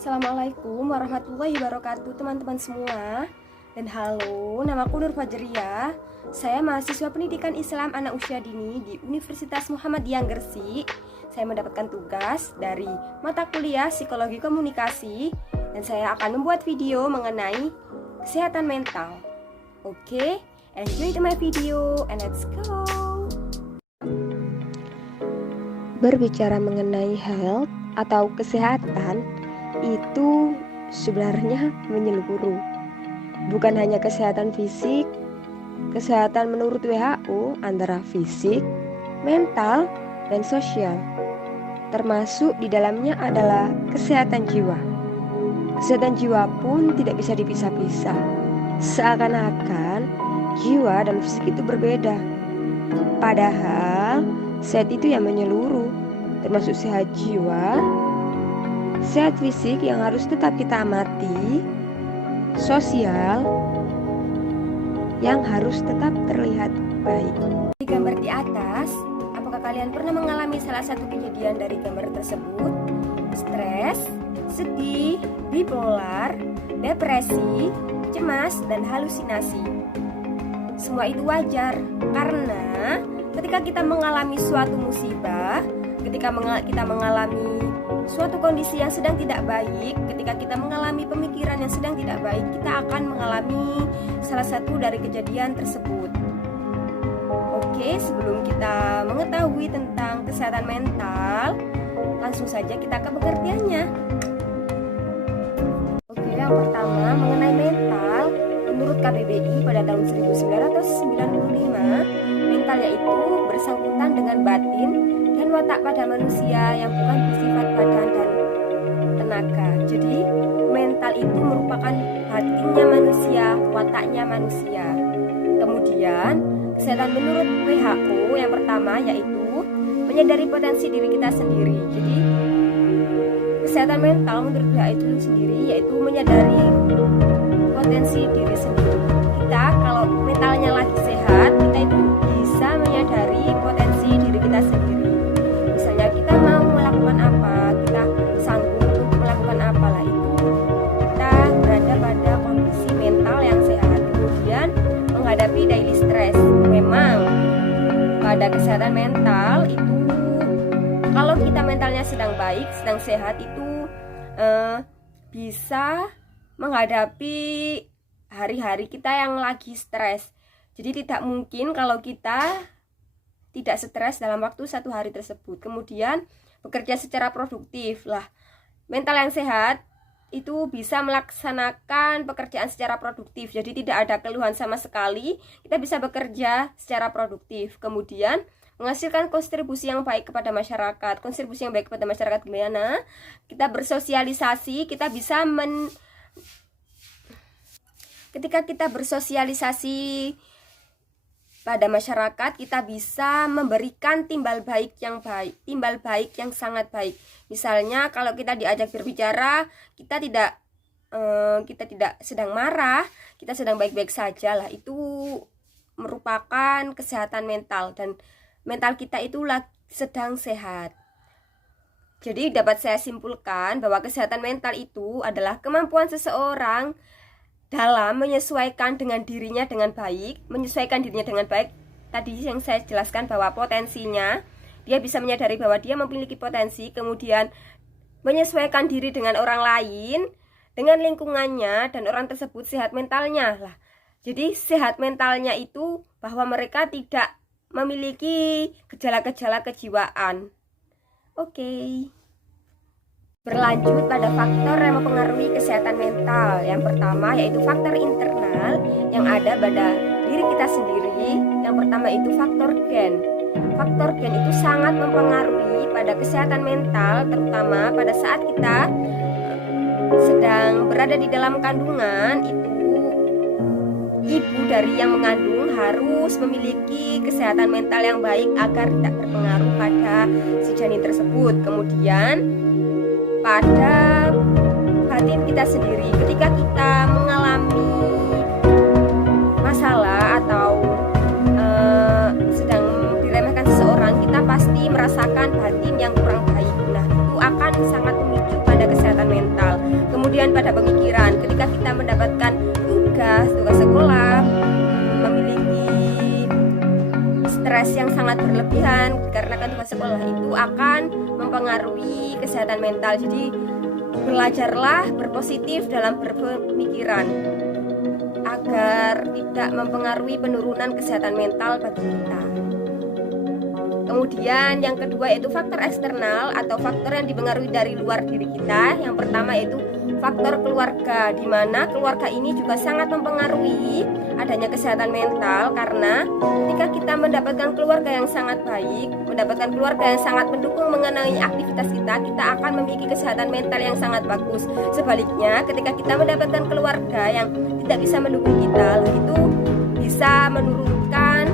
Assalamualaikum warahmatullahi wabarakatuh teman-teman semua. Dan halo, namaku Nur Fajriah. Saya mahasiswa pendidikan Islam anak usia dini di Universitas Muhammadiyah Gresik. Saya mendapatkan tugas dari mata kuliah Psikologi Komunikasi dan saya akan membuat video mengenai kesehatan mental. Oke, enjoy my video and let's go. Berbicara mengenai health atau kesehatan itu sebenarnya menyeluruh. Bukan hanya kesehatan fisik, kesehatan menurut WHO antara fisik, mental, dan sosial. Termasuk di dalamnya adalah kesehatan jiwa. Kesehatan jiwa pun tidak bisa dipisah-pisah. Seakan-akan jiwa dan fisik itu berbeda. Padahal sehat itu yang menyeluruh, termasuk sehat jiwa, sehat fisik yang harus tetap kita amati, sosial yang harus tetap terlihat baik. Di gambar di atas, apakah kalian pernah mengalami salah satu kejadian dari gambar tersebut? Stres, sedih, bipolar, depresi, cemas, dan halusinasi. Semua itu wajar karena ketika kita mengalami suatu musibah, ketika kita mengalami suatu kondisi yang sedang tidak baik, ketika kita mengalami pemikiran yang sedang tidak baik, kita akan mengalami salah satu dari kejadian tersebut. Oke, sebelum kita mengetahui tentang kesehatan mental, langsung saja kita ke pengertiannya. Oke, yang pertama mengenai mental, menurut KBBI pada tahun 1995, mental yaitu bersangkutan dengan batin dan watak pada manusia yang bukan bersifat badan dan tenaga. Jadi mental itu merupakan batinnya manusia, wataknya manusia. Kemudian kesehatan menurut WHO yang pertama yaitu menyadari potensi diri kita sendiri. Jadi kesehatan mental menurut WHO itu sendiri yaitu menyadari potensi diri sendiri. Kita kalau mentalnya lagi sehat, kita itu bisa menyadari potensi diri kita sendiri. Misalnya kita mau melakukan apa, kita sanggup untuk melakukan apalah itu, kita berada pada kondisi mental yang sehat. Kemudian menghadapi daily stress. Memang pada kesehatan mental itu, kalau kita mentalnya sedang baik, sedang sehat itu bisa menghadapi hari-hari kita yang lagi stres. Jadi tidak mungkin kalau kita tidak stres dalam waktu satu hari tersebut. Kemudian bekerja secara produktif lah. Mental yang sehat itu bisa melaksanakan pekerjaan secara produktif. Jadi tidak ada keluhan sama sekali. Kita bisa bekerja secara produktif. Kemudian menghasilkan kontribusi yang baik kepada masyarakat. Kontribusi yang baik kepada masyarakat gimana? Kita bersosialisasi, kita bisa ketika kita bersosialisasi pada masyarakat, kita bisa memberikan timbal baik yang sangat baik. Misalnya kalau kita diajak berbicara, kita tidak sedang marah, kita sedang baik-baik saja lah. Itu merupakan kesehatan mental dan mental kita itu sedang sehat. Jadi dapat saya simpulkan bahwa kesehatan mental itu adalah kemampuan seseorang dalam menyesuaikan dengan dirinya dengan baik, Tadi yang saya jelaskan bahwa potensinya, dia bisa menyadari bahwa dia memiliki potensi, kemudian menyesuaikan diri dengan orang lain, dengan lingkungannya, dan orang tersebut sehat mentalnya lah. Jadi sehat mentalnya itu bahwa mereka tidak memiliki gejala-gejala kejiwaan. Oke. Berlanjut pada faktor yang mempengaruhi kesehatan mental. Yang pertama yaitu faktor internal yang ada pada diri kita sendiri. Yang pertama itu faktor gen. Faktor gen itu sangat mempengaruhi pada kesehatan mental, terutama pada saat kita sedang berada di dalam kandungan. Itu ibu dari yang mengandung harus memiliki kesehatan mental yang baik agar tidak berpengaruh pada si janin tersebut. Kemudian pada batin kita sendiri, ketika kita mengalami masalah atau sedang diremehkan seseorang, kita pasti merasakan batin yang kurang baik. Nah, itu akan sangat memicu pada kesehatan mental. Kemudian pada pemikiran, ketika kita mendapatkan tugas sekolah, memiliki stres yang sangat berlebihan karena tugas sekolah itu akan mempengaruhi kesehatan mental. Jadi belajarlah berpositif dalam berpemikiran agar tidak mempengaruhi penurunan kesehatan mental bagi kita. Kemudian yang kedua yaitu faktor eksternal atau faktor yang dipengaruhi dari luar diri kita. Yang pertama yaitu faktor keluarga, di mana keluarga ini juga sangat mempengaruhi adanya kesehatan mental, karena ketika kita mendapatkan keluarga yang sangat baik, mendapatkan keluarga yang sangat mendukung mengenai aktivitas kita, kita akan memiliki kesehatan mental yang sangat bagus. Sebaliknya, ketika kita mendapatkan keluarga yang tidak bisa mendukung kita, itu bisa menurunkan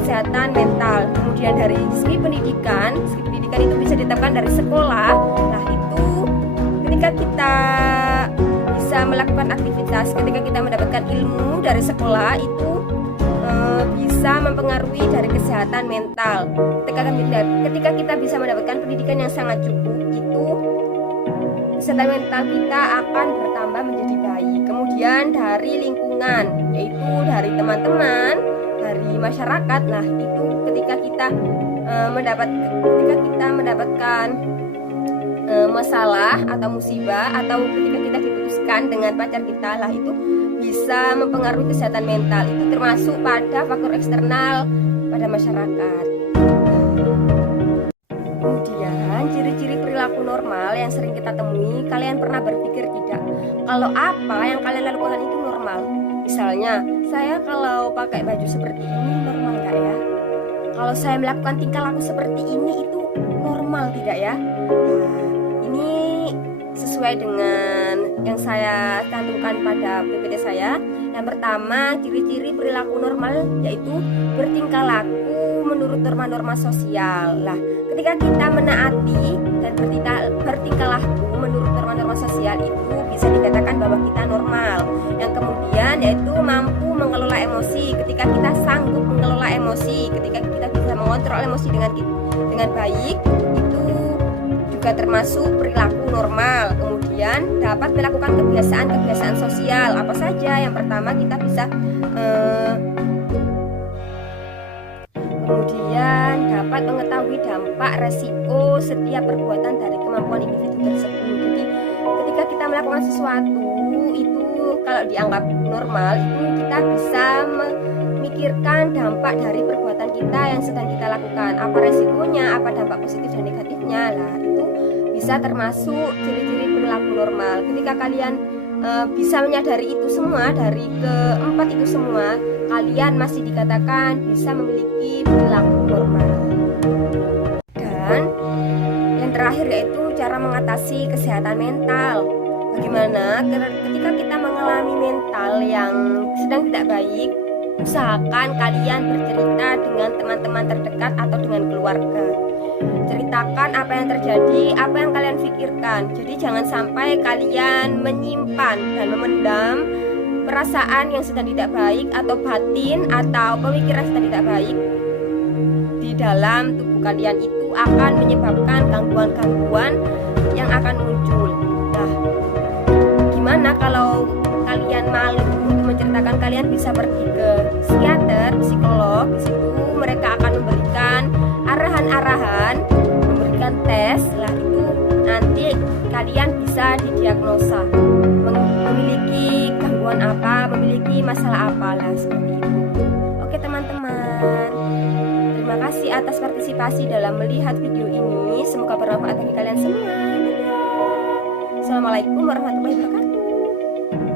kesehatan mental. Kemudian dari segi pendidikan itu bisa ditetapkan dari sekolah. Nah, itu ketika kita bisa melakukan aktivitas, ketika kita mendapatkan ilmu dari sekolah itu bisa mempengaruhi dari kesehatan mental. Ketika kita bisa mendapatkan pendidikan yang sangat cukup, itu kesehatan mental kita akan bertambah menjadi baik. Kemudian dari lingkungan, yaitu dari teman-teman, dari masyarakat. Nah, itu ketika kita mendapatkan masalah atau musibah, atau ketika kita diputuskan dengan pacar kita, lah itu bisa mempengaruhi kesehatan mental. Itu termasuk pada faktor eksternal pada masyarakat. Kemudian ciri-ciri perilaku normal yang sering kita temui, kalian pernah berpikir tidak kalau apa yang kalian lakukan itu normal? Misalnya, saya kalau pakai baju seperti ini normal nggak ya? Kalau saya melakukan tingkah laku seperti ini itu normal tidak ya? Nah, ini sesuai dengan yang saya cantumkan pada PPT saya. Yang pertama, ciri-ciri perilaku normal yaitu bertingkah laku menurut norma-norma sosial. Lah, ketika kita menaati dan bertingkah laku menurut norma-norma sosial itu bisa dikatakan bahwa kita normal. Yang kemudian yaitu mampu mengelola emosi. Ketika kita sanggup mengelola emosi, ketika kita bisa mengontrol emosi dengan baik, itu juga termasuk perilaku normal. Kemudian dapat melakukan kebiasaan-kebiasaan sosial apa saja. Yang pertama, kita bisa kemudian dapat mengetahui dampak resiko setiap perbuatan dari kemampuan individu tersebut. Jadi ketika kita melakukan sesuatu itu kalau dianggap normal, itu kita bisa memikirkan dampak dari perbuatan kita yang sedang kita lakukan, apa resikonya, apa dampak positif dan negatifnya. Lah, itu bisa termasuk ciri-ciri perilaku normal. Ketika kalian bisa menyadari itu semua, dari keempat itu semua, kalian masih dikatakan bisa memiliki perilaku normal. Dan yang terakhir yaitu cara mengatasi kesehatan mental. Bagaimana ketika kita mengalami mental yang sedang tidak baik, usahakan kalian bercerita dengan teman-teman terdekat atau dengan keluarga. Ceritakan apa yang terjadi, apa yang kalian pikirkan. Jadi jangan sampai kalian menyimpan dan memendam perasaan yang sedang tidak baik, atau batin atau pemikiran sedang tidak baik di dalam tubuh kalian. Itu akan menyebabkan gangguan-gangguan yang akan muncul. Nah, gimana kalau kalian malu untuk menceritakan? Kalian bisa pergi ke psikiater, psikolog. Di situ mereka akan memberikan arahan-arahan, memberikan tes. Lah, itu nanti kalian bisa didiagnosa memiliki gangguan apa, memiliki masalah apa, lah seperti itu. Oke teman-teman, terima kasih atas partisipasi dalam melihat video ini. Semoga bermanfaat bagi kalian semua. Assalamualaikum warahmatullahi wabarakatuh.